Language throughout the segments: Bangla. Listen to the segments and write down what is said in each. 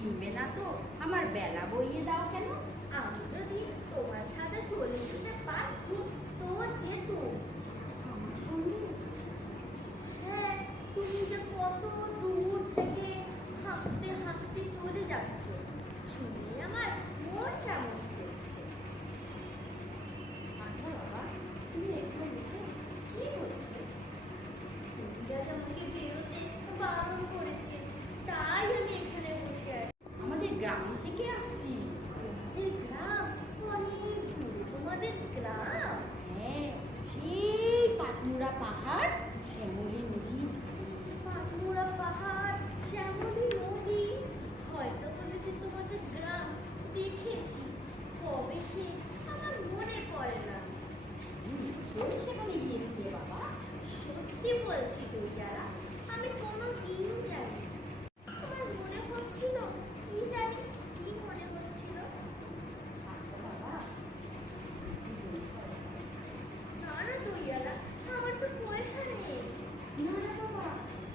কিনবে না তো আমার বেলা বইয়ে দাও কেন? আমি যদি তোমার সাথে চলে যেতে পারছি তো যেতুম আমার সঙ্গে। হ্যাঁ, তুমি যে কত দূর থেকে হাঁটতে হাঁটতে চলে যাচ্ছ শুনে আমার মন কেমন করছে। আচ্ছা বাবা, তুমি একটু বুঝে কি হচ্ছে? তুমি আজ আমাকে বেরোতে বারণ করেছে, তাই আমি এখানে বসে আছি। আমাদের গ্রাম থেকে আসছি। তোমাদের গ্রাম? অনেক দূরে তোমাদের গ্রাম? হ্যাঁ, সেই পাঁচমুড়া পাহাড়, শ্যামলী নদী। পাঁচমোড়া পাহাড়, শ্যামলী নদী, হয়তো বলেছে তোমাদের গ্রাম দেখেছি, কবে সে আমার মনে পড়ে না। নিশ্চয়ই সেখানে গিয়েছিলে বাবা। সত্যি বলছি দুইটারা, আমি কোনো দিন জানি না। আমার মনে হচ্ছিল, কি জানি কি মনে হচ্ছিল। আচ্ছা বাবা, না না দুইয়ারা, আমার তো পয়সা নেই। না না বাবা,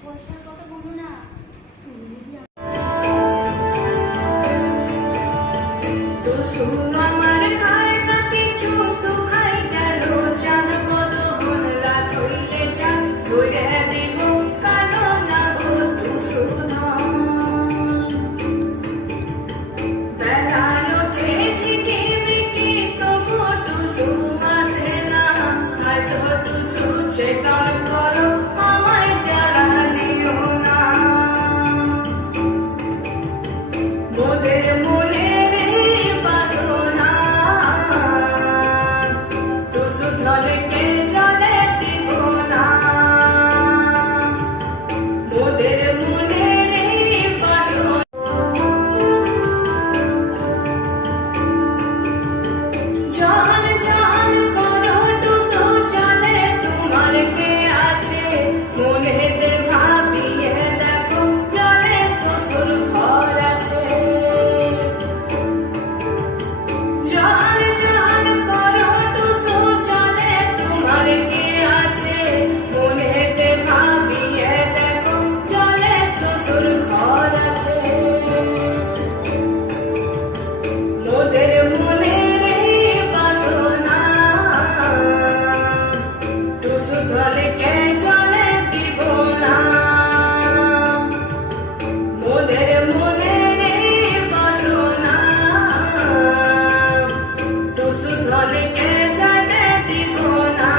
পয়সার কথা বলো না। তুমি যদি আমার খায় না কিছু শুকাই গেল চাঁদ কতক্ষণ রাত হইলে চাঁদ ধরে দেব কালো না ঘটু সুধন বেলায় ওঠে ঝিকিমিকি তবু টুসু আসে না আসো টুসু চেতন করো আমায় জ্বালানিও না মোদের মনে বাসনা টুসু ধরকে জলে দিব না মোদের মনে বাসনা জান জান করো টুসু চলে তোমার কে আছে মনেতে ভাবিয়ে দেখো জলে শ্বশুর ঘর আছে জান জান করো টুসু চলে তোমার কে আছে মনেতে ভাবিয়ে দেখো জলে শ্বশুর ঘর আছে মোদের মনে বাসনা টুসু ধলকে জলে দিব না মোদের মনে বাসনা টুসু ধলকে জলে দিব না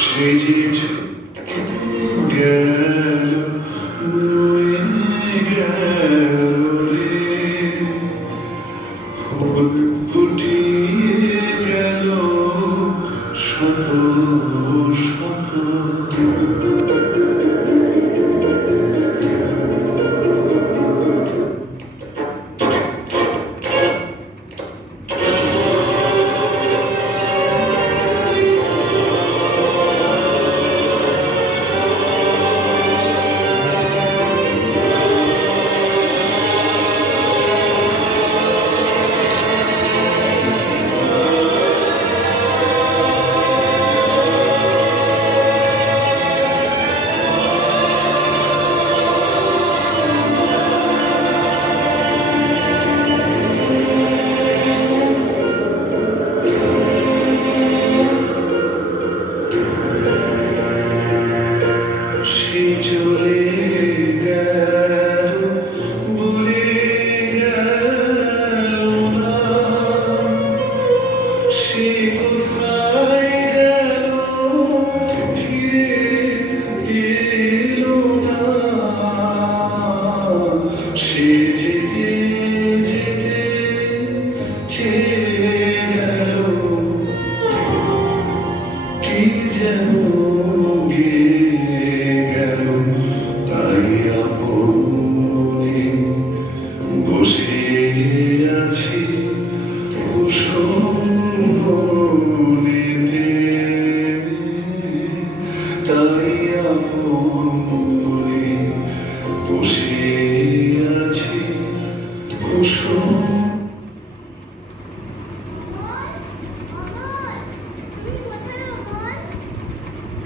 সেজেছ গেল রয়ে গেল রে ফুল ফুটিয়ে গেল শত শত সে চলে গেল বলে গেল না সে কোথায় গেল ফিরে এলো না সে যেতে যেতে চেয়ে গেল কি যেন গেল তাই আপনে বসে আছি কুসুমবনেতে তাই আপনে বসে আছি কুসুম তুমি কোথায় অমল?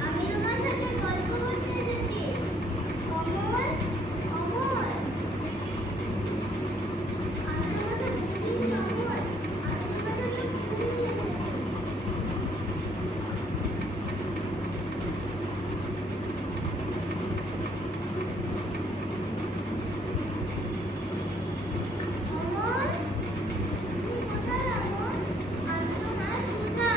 আমি তোমার সাথে গল্প করতে এসেছি। অমল, অমল। আমি তোমাকে বলিনি অমল। আমি তোমাকে বলিনি। অমল, তুমি কোথায় অমল? আমি তোমার সুধা।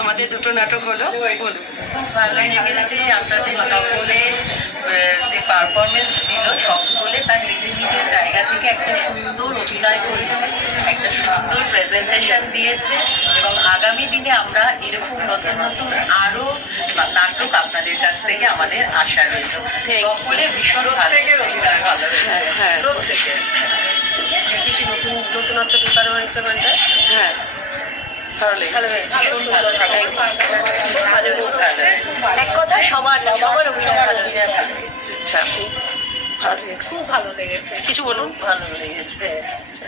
আমাদের দুটো নাটক হলো, খুব ভালো লেগেছে। আপনাদের সকলের যে পারফরমেন্স ছিল সকলে তার নিজের নিজের জায়গা থেকে একটা সুন্দর অভিনয় করেছে, একটা সুন্দর প্রেজেন্টেশন দিয়েছে এবং আগামী দিনে আমরা এরকম নতুন নতুন আরো নাটক আপনাদের কাছ থেকে আমাদের আশা রইল। সকলে ভীষণ ভালো হয়েছে। প্রত্যেকে কিছু নতুন নতুনত্ব ঢোকানো হয়েছে ওখানটায়। হ্যাঁ ভালো লেগেছে, ভীষণ ভালো লেগেছে। এক কথা সবার অভিনয় ভালো হয়েছে। আচ্ছা খুব ভালো লেগেছে। কিছু বলুন। ভালো লেগেছে,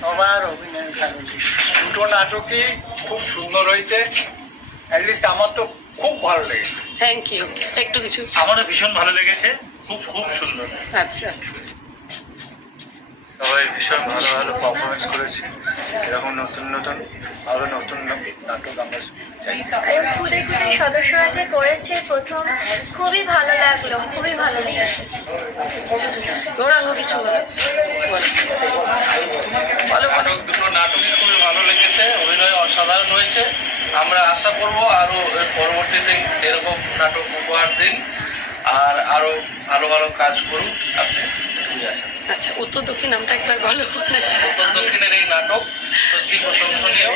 সবার অভিনয় ভালো লেগেছে। দুটো নাটকই খুব সুন্দর হয়েছে। অ্যাটলিস্ট আমার তো খুব ভালো লেগেছে। Thank you. একটু কিছু। আমারও ভীষণ ভালো লেগেছে, খুব খুব সুন্দর। আচ্ছা সবাই ভীষণ ভালো ভালো পারফরমেন্স করেছে। এরকম নতুন নতুন আরো নতুন নাটক আমরা চাই। খুদে খুদে সদস্যরা যে করেছে প্রথম, খুবই ভালো লাগলো, খুবই ভালো লেগেছে। গৌরাঙ্গ কিছু বলো। দুটো নাটকই খুবই ভালো লেগেছে, অভিনয় অসাধারণ হয়েছে। আমরা আশা করব আরো এর পরবর্তীতে এরকম নাটক উপহার দিন আর আরো ভালো ভালো কাজ করুন আপনি। ঘুরে আসা। আচ্ছা, উত্তর দক্ষিণ নামটা একবার বলো। উত্তর দক্ষিণের এই নাটক সত্যি প্রশংসনীয়।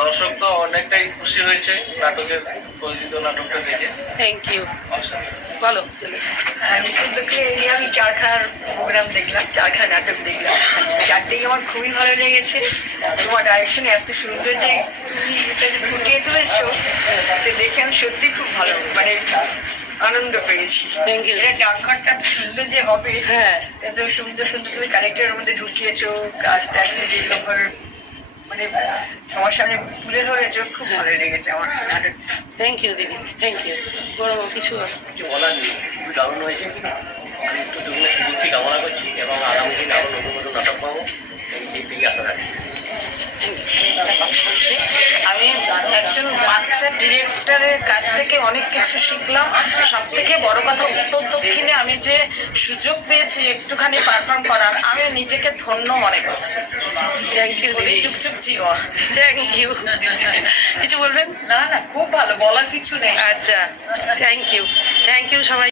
দর্শক তো অনেকটাই খুশি হয়েছে নাটকের প্রযোজিত নাটকটা দেখে। Thank you. অসাধারণ। বলো। উত্তর দক্ষিণে এই নিয়ে আমি চারখানার প্রোগ্রাম দেখলাম, চারখানা নাটক দেখলাম। চারটেই আমার খুবই ভালো লেগেছে। তোমার ডাইরেকশন এত সুন্দর যে তুমি এটা যে ফুটিয়ে তুলেছো, এটা দেখে আমি সত্যি খুব ভালো মানে আনন্দ পেয়েছি। Thank you. এটা ডাকঘরটা সুন্দর যে হবে, হ্যাঁ। এত সুন্দর সুন্দর তুমি ক্যারেক্টারের মধ্যে ঢুকিয়েছো, কাজটা একটু যেরকম মানে সবার সামনে তুলে ধরেছো, খুব ভালো লেগেছে আমার নাটক। থ্যাংক ইউ দিদি, থ্যাংক ইউ। গরম কিছু বলো। কিছু বলার নেই, খুবই দারুণ হয়েছে। আমি একটু দুগুণে সুযোগটি কামনা করছি এবং আগামী দিন আরও নতুন নতুন নাটক পাবো, এই দিকে আশা রাখছি। আমি একজন বাচ্চা ডিরেক্টরের কাছ থেকে অনেক কিছু শিখলাম। সব থেকে বড় কথা, উত্তর দক্ষিণে আমি যে সুযোগ পেয়েছি একটুখানি পারফর্ম করার, আমি নিজেকে ধন্য মনে করছি। থ্যাংক ইউ দিদি। চুকচুক জিও। Thank you. কিছু বলবেন? না না, খুব ভালো, বলার কিছু নেই। আচ্ছা, থ্যাংক ইউ, থ্যাংক ইউ সবাই।